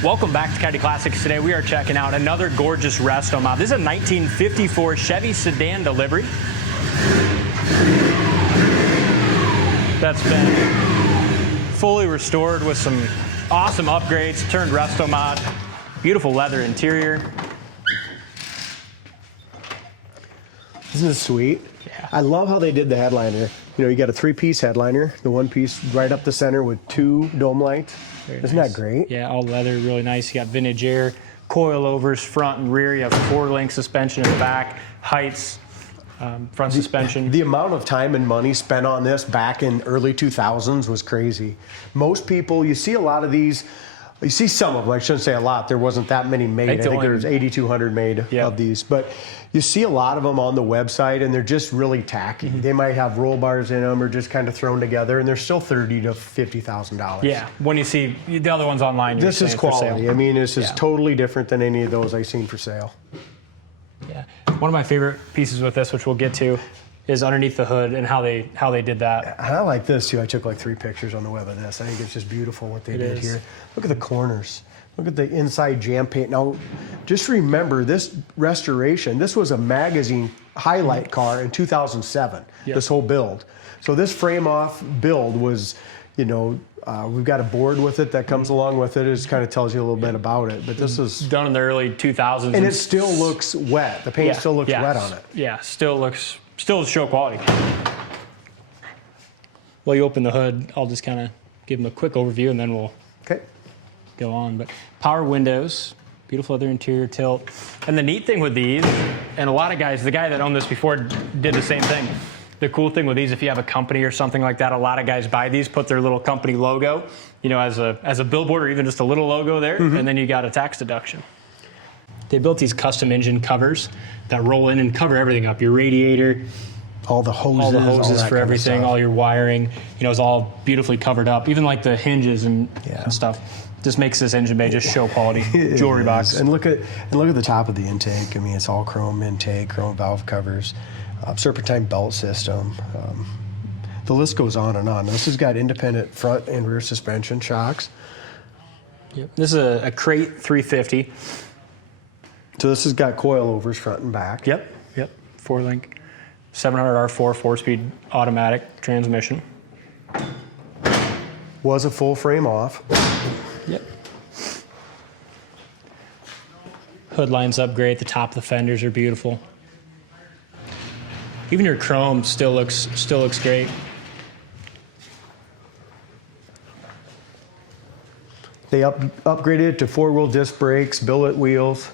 Welcome back to Coyote Classics. Today we are checking out another gorgeous Resto mod. This is a 1954 Chevy Sedan delivery. That's been fully restored with some awesome upgrades, turned Resto mod. Beautiful leather interior. Isn't this sweet? Yeah. I love how they did the headliner. You know, you got a three-piece headliner, the one piece right up the center with two dome lights. Isn't that great? Yeah, all leather, really nice. You got vintage air, coilovers front and rear. You have 4-link suspension in the back, Heidts front suspension. The amount of time and money spent on this back in early 2000s was crazy. Most people, you see a lot of these, you see some of them, I shouldn't say a lot, there wasn't that many made. I think there was 8,200 made of these. But you see a lot of them on the website and they're just really tacky. They might have roll bars in them or just kind of thrown together and they're still $30,000 to $50,000. Yeah, when you see the other ones online, this is quality. I mean, this is totally different than any of those I've seen for sale. Yeah, one of my favorite pieces with this, which we'll get to, is underneath the hood and how they did that. And I like this too. I took like 3 pictures on the web of this. I think it's just beautiful what they did here. Look at the corners. Look at the inside jam paint. Now, just remember this restoration, this was a magazine highlight car in 2007, this whole build. So this frame off build was, you know, we've got a board with it that comes along with it. It just kind of tells you a little bit about it. But this is done in the early 2000s. And it still looks wet. The paint still looks wet on it. Yeah, still show quality. While you open the hood, I'll just kind of give them a quick overview and then we'll go on. But power windows, beautiful leather interior, tilt. And the neat thing with these, and a lot of guys, the guy that owned this before did the same thing. The cool thing with these, if you have a company or something like that, a lot of guys buy these, put their little company logo, you know, as a billboard or even just a little logo there, and then you got a tax deduction. They built these custom engine covers that roll in and cover everything up. Your radiator, all the hoses for everything, all your wiring, you know, is all beautifully covered up. Even like the hinges and stuff. Just makes this engine bay just show quality. Jewelry box. And look at the top of the intake. I mean, it's all chrome intake, chrome valve covers, serpentine belt system. The list goes on and on. This has got independent front and rear suspension shocks. Yep. This is a crate 350. So this has got coilovers front and back. Yep. 4-link, 700 R4 4-speed automatic transmission. Was a full frame off. Yep. Hood lines up great. The top of the fenders are beautiful. Even your chrome still looks great. They upgraded it to 4-wheel disc brakes, billet wheels.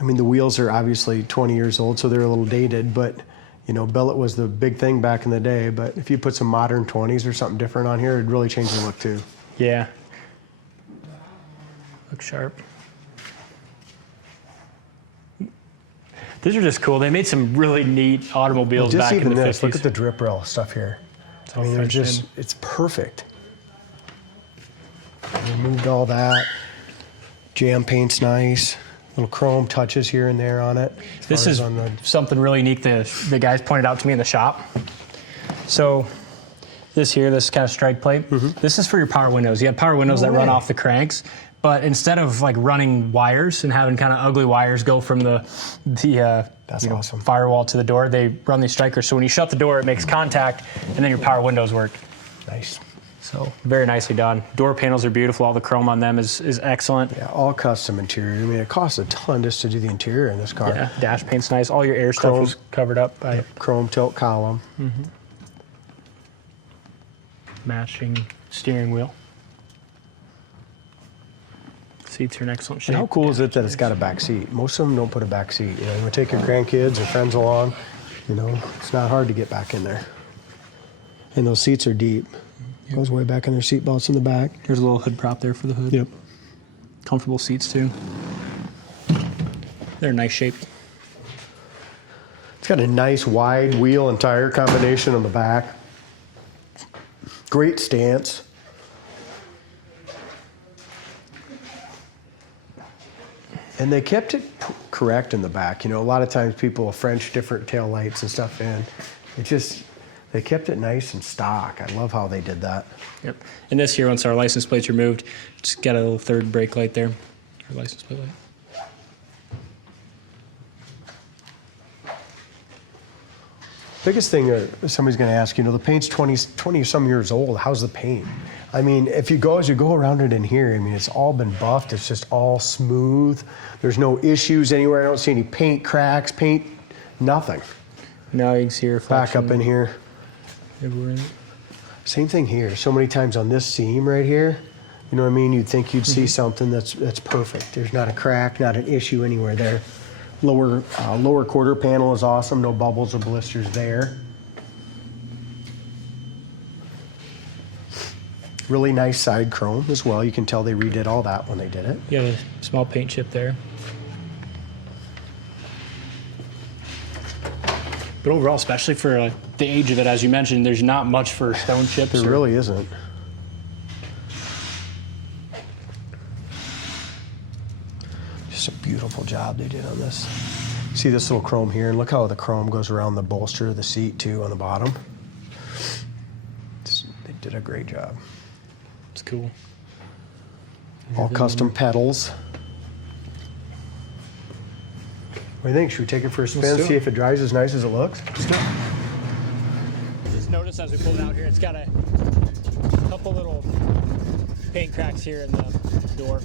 I mean, the wheels are obviously 20 years old, so they're a little dated, but you know, billet was the big thing back in the day, but if you put some modern 20s or something different on here, it'd really change the look too. Yeah. Look sharp. These are just cool. They made some really neat automobiles back in the 50s. Look at the drip rail stuff here. I mean, it's perfect. Removed all that. Jam paint's nice. Little chrome touches here and there on it. This is something really neat the guys pointed out to me in the shop. So this kind of strike plate, this is for your power windows. You have power windows that run off the cranks, but instead of like running wires and having kind of ugly wires go from the firewall to the door, they run these strikers. So when you shut the door, it makes contact and then your power windows work. Nice. So very nicely done. Door panels are beautiful. All the chrome on them is excellent. Yeah, all custom interior. I mean, it costs a ton just to do the interior in this car. Yeah, dash paint's nice. All your air stuff is covered up by chrome tilt column. Matching steering wheel. Seats are in excellent shape. And how cool is it that it's got a back seat? Most of them don't put a back seat. You know, you take your grandkids or friends along, you know, it's not hard to get back in there. And those seats are deep. Goes way back in their seat belts in the back. There's a little hood prop there for the hood. Yep. Comfortable seats too. They're in nice shape. It's got a nice wide wheel and tire combination on the back. Great stance. And they kept it correct in the back. You know, a lot of times people will French different tail lights and stuff in. It just, They kept it nice and stock. I love how they did that. Yep. And this here, once our license plate's removed, just got a little third brake light there. Our license plate light. Biggest thing somebody's going to ask, you know, the paint's 20 some years old. How's the paint? I mean, as you go around it in here, I mean, it's all been buffed. It's just all smooth. There's no issues anywhere. I don't see any paint cracks, nothing. Now you can see your back up in here. Everywhere in it. Same thing here. So many times on this seam right here, you know what I mean? You'd think you'd see something that's perfect. There's not a crack, not an issue anywhere there. Lower quarter panel is awesome. No bubbles or blisters there. Really nice side chrome as well. You can tell they redid all that when they did it. Yeah, a small paint chip there. But overall, especially for the age of it, as you mentioned, there's not much for stone chips. There really isn't. Just a beautiful job they did on this. See this little chrome here, and look how the chrome goes around the bolster of the seat too on the bottom. They did a great job. It's cool. All custom pedals. What do you think? Should we take it for a spin, see if it drives as nice as it looks? Just notice as we pull it out here, it's got a couple little paint cracks here in the door.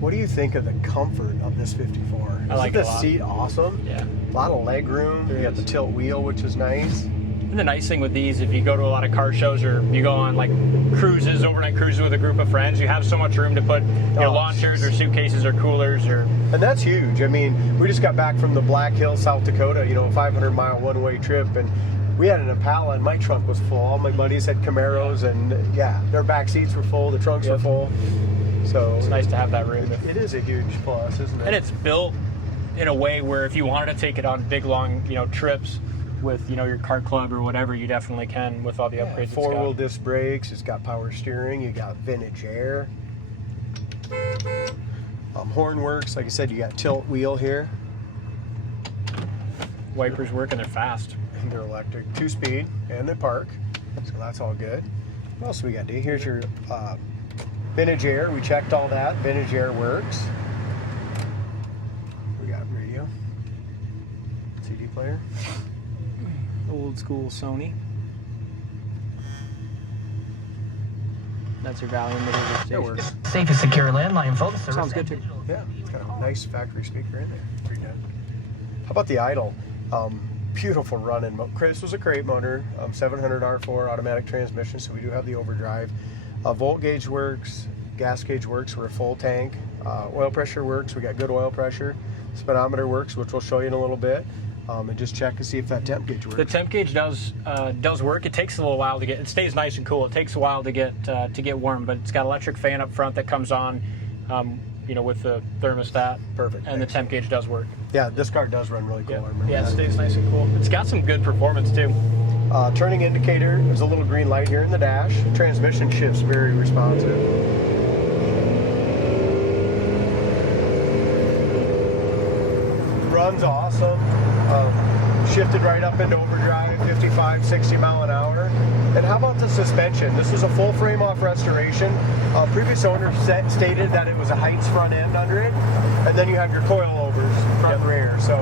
What do you think of the comfort of this 54? I like it a lot. Isn't the seat awesome? Yeah. A lot of leg room. You got the tilt wheel, which is nice. And the nice thing with these, if you go to a lot of car shows or you go on like cruises, overnight cruises with a group of friends, you have so much room to put lawn chairs or suitcases or coolers or. And that's huge. I mean, we just got back from the Black Hills, South Dakota, you know, a 500-mile one-way trip, and we had an Impala and my trunk was full. All my buddies had Camaros, and yeah, their back seats were full, the trunks were full. So it's nice to have that room. It is a huge plus, isn't it? And it's built in a way where if you wanted to take it on big, long, trips with, your car club or whatever, you definitely can with all the upgrades. Four-wheel disc brakes. It's got power steering. You got vintage air. Horn works. Like I said, you got tilt wheel here. Wipers work and they're fast. And they're electric. 2-speed and they park. So that's all good. What else we got, D? Here's your vintage air. We checked all that. Vintage air works. We got radio. CD player. Old school Sony. That's your volume meter station. That works. Safe and secure landline phone service. Sounds good too. Yeah, it's got a nice factory speaker in there. Pretty good. How about the idle? Beautiful running. This was a crate motor, 700 R4 automatic transmission, so we do have the overdrive. Volt gauge works, gas gauge works. We're a full tank. Oil pressure works. We got good oil pressure. Speedometer works, which we'll show you in a little bit. And just check to see if that temp gauge works. The temp gauge does work. It takes a little while to get. It stays nice and cool. It takes a while to get warm, but it's got an electric fan up front that comes on, with the thermostat. Perfect. And the temp gauge does work. Yeah, this car does run really cool. Yeah, it stays nice and cool. It's got some good performance too. Turning indicator. There's a little green light here in the dash. Transmission shifts very responsive. Runs awesome. Shifted right up into overdrive, 55, 60 mile an hour. And how about the suspension? This was a full frame off restoration. Previous owner stated that it was a Heidts front end under it. And then you have your coilovers, front and rear. So,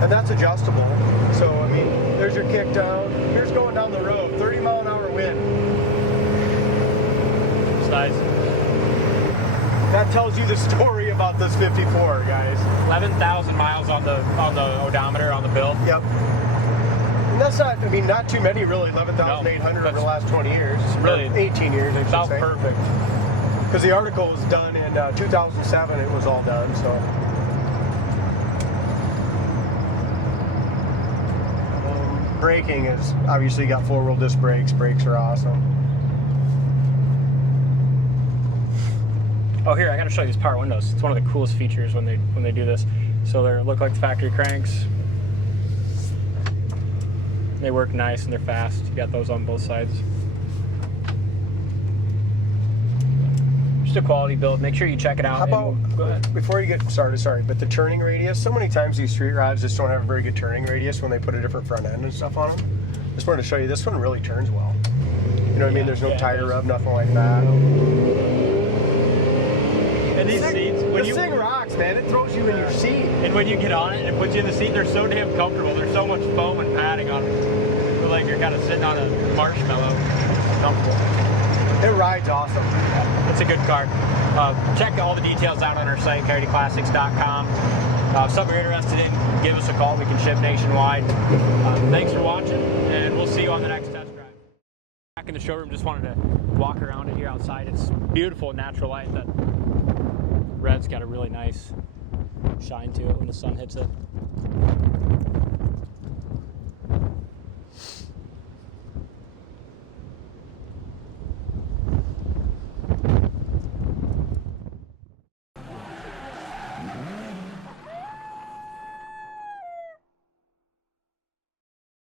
and that's adjustable. So, I mean, there's your kick down. Here's going down the road, 30 mile an hour wind. It's nice. That tells you the story about this 54, guys. 11,000 miles on the odometer on the bill. Yep. And that's not, not too many really, 11,800 over the last 20 years. Really 18 years, I should about say. Perfect. Because the article was done in 2007, it was all done, so. Braking is, obviously you got 4-wheel disc brakes. Brakes are awesome. Oh, here, I gotta show you these power windows. It's one of the coolest features when they do this. So they look like the factory cranks. They work nice and they're fast. You got those on both sides. a quality build. Make sure you check it out. How about, before you get started, sorry, but the turning radius, so many times these street rods just don't have a very good turning radius when they put a different front end and stuff on them. Just wanted to show you, this one really turns well. You know what I mean? There's no tire rub, nothing like that. And these seats, this thing rocks, man. It throws you in your seat. And when you get on it and it puts you in the seat, they're so damn comfortable. There's so much foam and padding on it. You feel like you're kind of sitting on a marshmallow. Comfortable. It rides awesome. It's a good car. Check all the details out on our site, CoyoteClassics.com. If something you're interested in, give us a call. We can ship nationwide. Thanks for watching, and we'll see you on the next test drive. Back in the showroom, just wanted to walk around it here outside. It's beautiful natural light. That red's got a really nice shine to it when the sun hits it.